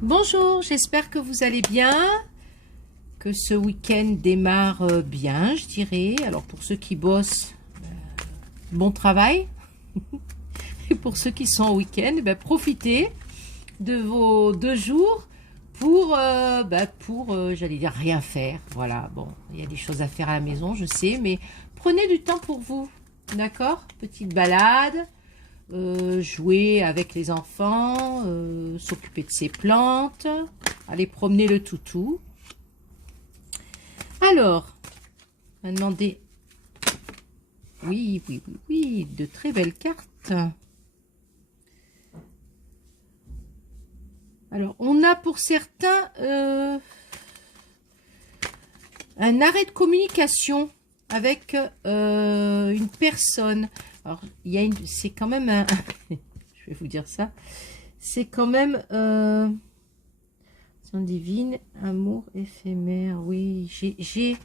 Bonjour, j'espère que vous allez bien, que ce week-end démarre bien, je dirais. Alors pour ceux qui bossent, bon travail. Et pour ceux qui sont au week-end, profitez de vos 2 jours pour, j'allais dire rien faire. Voilà, bon, il y a des choses à faire à la maison, je sais, mais prenez du temps pour vous, d'accord? Petite balade. Jouer avec les enfants, s'occuper de ses plantes, aller promener le toutou. Alors, on m'a demandé, oui, de très belles cartes. Alors, on a pour certains un arrêt de communication avec une personne. Alors, il y a c'est quand même un... je vais vous dire ça. C'est quand même... divine, amour éphémère. Oui, j'ai...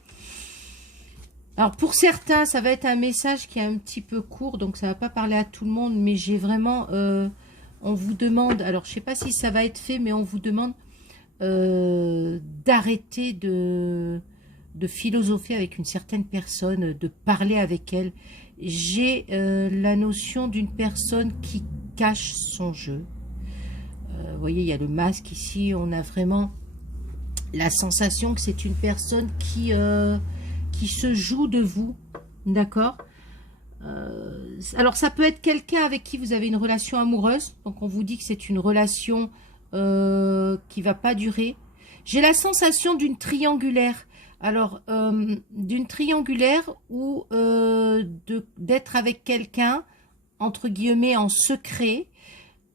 Alors, pour certains, ça va être un message qui est un petit peu court, donc ça va pas parler à tout le monde, mais j'ai vraiment... on vous demande... Alors, je sais pas si ça va être fait, mais on vous demande d'arrêter de philosopher avec une certaine personne, de parler avec elle. J'ai la notion d'une personne qui cache son jeu. Vous voyez, il y a le masque ici. On a vraiment la sensation que c'est une personne qui se joue de vous. D'accord? Alors, ça peut être quelqu'un avec qui vous avez une relation amoureuse. Donc, on vous dit que c'est une relation qui va pas durer. J'ai la sensation d'une triangulaire. Alors, d'une triangulaire ou d'être avec quelqu'un, entre guillemets, en secret,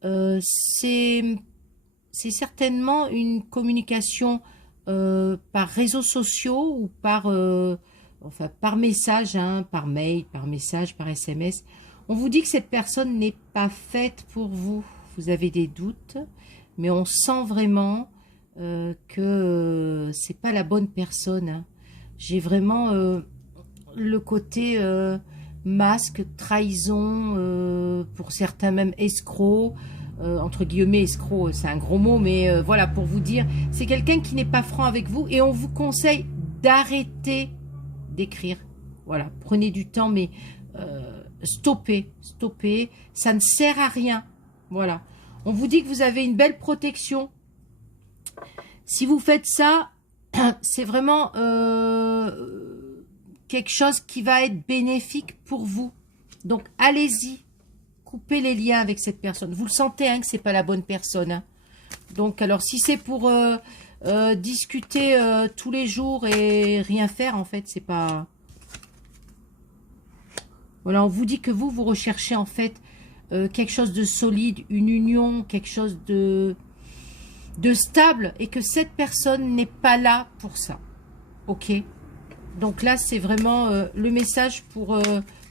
c'est certainement une communication par réseaux sociaux ou par message, hein, par mail, par message, par SMS. On vous dit que cette personne n'est pas faite pour vous. Vous avez des doutes, mais on sent vraiment... que c'est pas la bonne personne. Hein. J'ai vraiment le côté masque, trahison, pour certains même escroc, entre guillemets escroc, c'est un gros mot, mais voilà, pour vous dire, c'est quelqu'un qui n'est pas franc avec vous et on vous conseille d'arrêter d'écrire. Voilà, prenez du temps, mais stoppez, ça ne sert à rien. Voilà, on vous dit que vous avez une belle protection. Si vous faites ça, c'est vraiment quelque chose qui va être bénéfique pour vous. Donc, allez-y. Coupez les liens avec cette personne. Vous le sentez, hein, que c'est pas la bonne personne. Hein. Donc, alors, si c'est pour discuter tous les jours et rien faire, en fait, c'est pas... Voilà, on vous dit que vous recherchez, en fait, quelque chose de solide, une union, quelque chose de stable et que cette personne n'est pas là pour ça. Ok? Donc là, c'est vraiment le message pour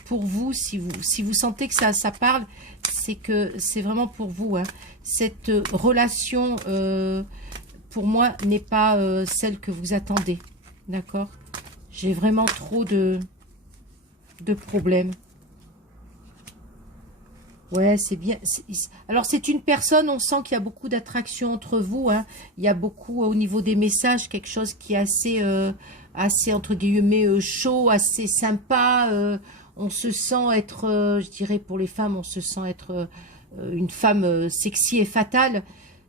vous. Si vous sentez que ça parle, c'est que c'est vraiment pour vous. Hein. Cette relation, pour moi, n'est pas celle que vous attendez. D'accord? J'ai vraiment trop de problèmes. Ouais, c'est bien. Alors, c'est une personne, on sent qu'il y a beaucoup d'attraction entre vous. Hein. Il y a beaucoup, au niveau des messages, quelque chose qui est assez entre guillemets, chaud, assez sympa. On se sent être, je dirais, pour les femmes, on se sent être une femme sexy et fatale.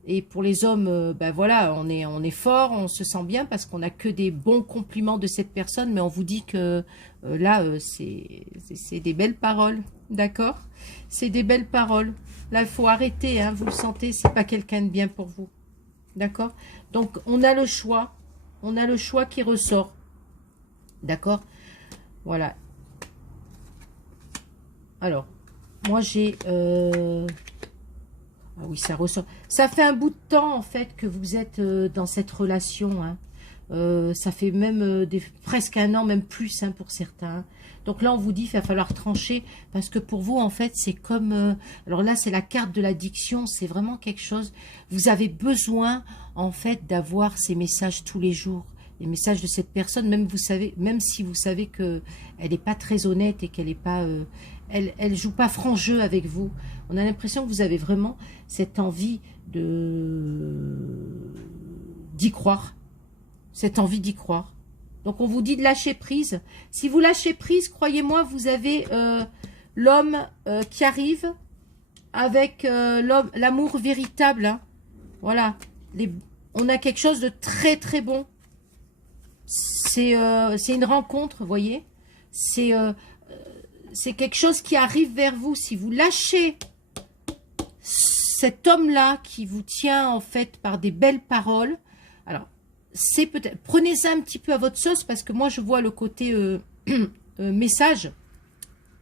Et pour les hommes, ben voilà, on est fort, on se sent bien parce qu'on n'a que des bons compliments de cette personne. Mais on vous dit que là, c'est des belles paroles. D'accord? C'est des belles paroles. Là, il faut arrêter, hein, vous le sentez, c'est pas quelqu'un de bien pour vous. D'accord? Donc, on a le choix. On a le choix qui ressort. D'accord? Voilà. Alors, moi, j'ai... Ah oui, ça ressort. Ça fait un bout de temps, en fait, que vous êtes dans cette relation. Hein. Ça fait même presque un an, même plus, hein, pour certains. Donc là, on vous dit qu'il va falloir trancher, parce que pour vous, en fait, c'est comme... alors là, c'est la carte de l'addiction, c'est vraiment quelque chose... Vous avez besoin, en fait, d'avoir ces messages tous les jours. Les messages de cette personne, même si vous savez qu'elle n'est pas très honnête et qu'elle n'est pas... elle joue pas franc jeu avec vous. On a l'impression que vous avez vraiment cette envie d'y croire, cette envie d'y croire. Donc on vous dit de lâcher prise. Si vous lâchez prise, croyez-moi, vous avez l'homme qui arrive avec l'amour véritable. Hein. Voilà. On a quelque chose de très très bon. C'est une rencontre, vous voyez. C'est quelque chose qui arrive vers vous. Si vous lâchez cet homme-là qui vous tient en fait par des belles paroles, alors c'est peut-être, prenez ça un petit peu à votre sauce, parce que moi je vois le côté message,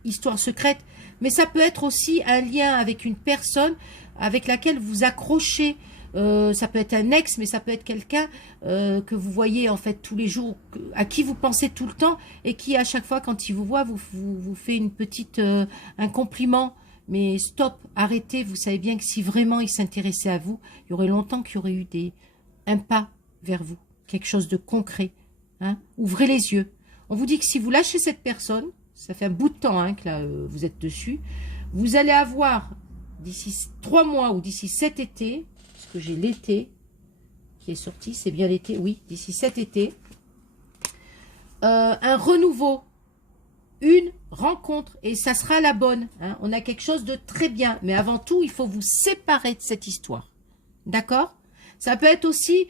histoire secrète, mais ça peut être aussi un lien avec une personne avec laquelle vous accrochez. Ça peut être un ex, mais ça peut être quelqu'un que vous voyez en fait tous les jours, à qui vous pensez tout le temps, et qui à chaque fois quand il vous voit vous fait une petite un compliment. Mais stop, arrêtez. Vous savez bien que si vraiment il s'intéressait à vous, il y aurait longtemps qu'il y aurait eu un pas vers vous, quelque chose de concret. Hein. Ouvrez les yeux. On vous dit que si vous lâchez cette personne, ça fait un bout de temps hein, que là vous êtes dessus, vous allez avoir d'ici 3 mois ou d'ici cet été, parce que j'ai l'été qui est sorti, c'est bien l'été, oui, d'ici cet été, un renouveau, une rencontre, et ça sera la bonne. Hein. On a quelque chose de très bien, mais avant tout, il faut vous séparer de cette histoire. D'accord? Ça peut être aussi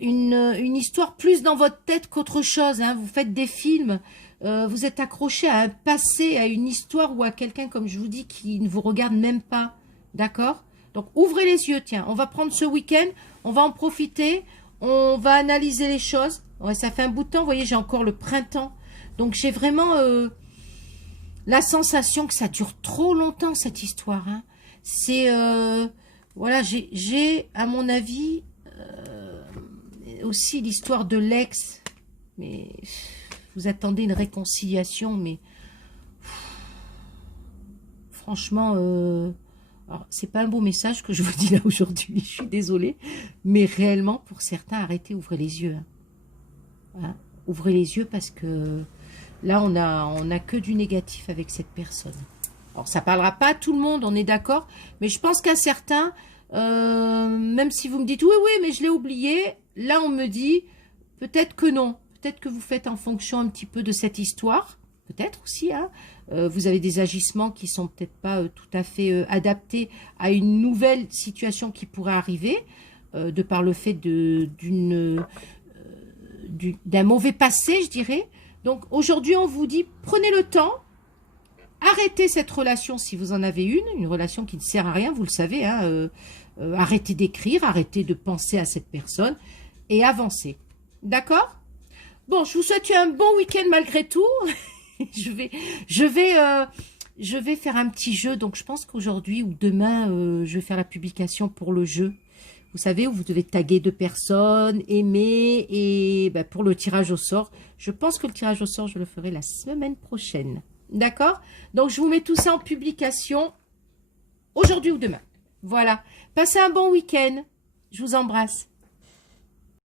une histoire plus dans votre tête qu'autre chose. Hein. Vous faites des films, vous êtes accroché à un passé, à une histoire ou à quelqu'un, comme je vous dis, qui ne vous regarde même pas. D'accord? Donc, ouvrez les yeux, tiens. On va prendre ce week-end, on va en profiter, on va analyser les choses. Ouais, ça fait un bout de temps, vous voyez, j'ai encore le printemps. Donc, j'ai vraiment la sensation que ça dure trop longtemps, cette histoire. Hein. C'est, voilà, j'ai, à mon avis, aussi l'histoire de l'ex. Mais vous attendez une réconciliation, mais franchement, alors, c'est pas un beau message que je vous dis là aujourd'hui, je suis désolée. Mais réellement, pour certains, arrêtez, ouvrez les yeux. Hein. Hein, ouvrez les yeux parce que là, on a que du négatif avec cette personne. Alors, ça parlera pas à tout le monde, on est d'accord. Mais je pense qu'à certains, même si vous me dites, oui, oui, mais je l'ai oublié. Là, on me dit, peut-être que non. Peut-être que vous faites en fonction un petit peu de cette histoire. Peut-être aussi, hein. Vous avez des agissements qui sont peut-être pas tout à fait adaptés à une nouvelle situation qui pourrait arriver, de par le fait d'un mauvais passé, je dirais. Donc aujourd'hui, on vous dit, prenez le temps, arrêtez cette relation si vous en avez une relation qui ne sert à rien, vous le savez, hein, arrêtez d'écrire, arrêtez de penser à cette personne et avancez. D'accord? Bon, je vous souhaite un bon week-end malgré tout. je vais faire un petit jeu, donc je pense qu'aujourd'hui ou demain, je vais faire la publication pour le jeu. Vous savez, où vous devez taguer 2 personnes, aimer, et ben, pour le tirage au sort, je pense que le tirage au sort, je le ferai la semaine prochaine. D'accord? Donc, je vous mets tout ça en publication aujourd'hui ou demain. Voilà. Passez un bon week-end. Je vous embrasse.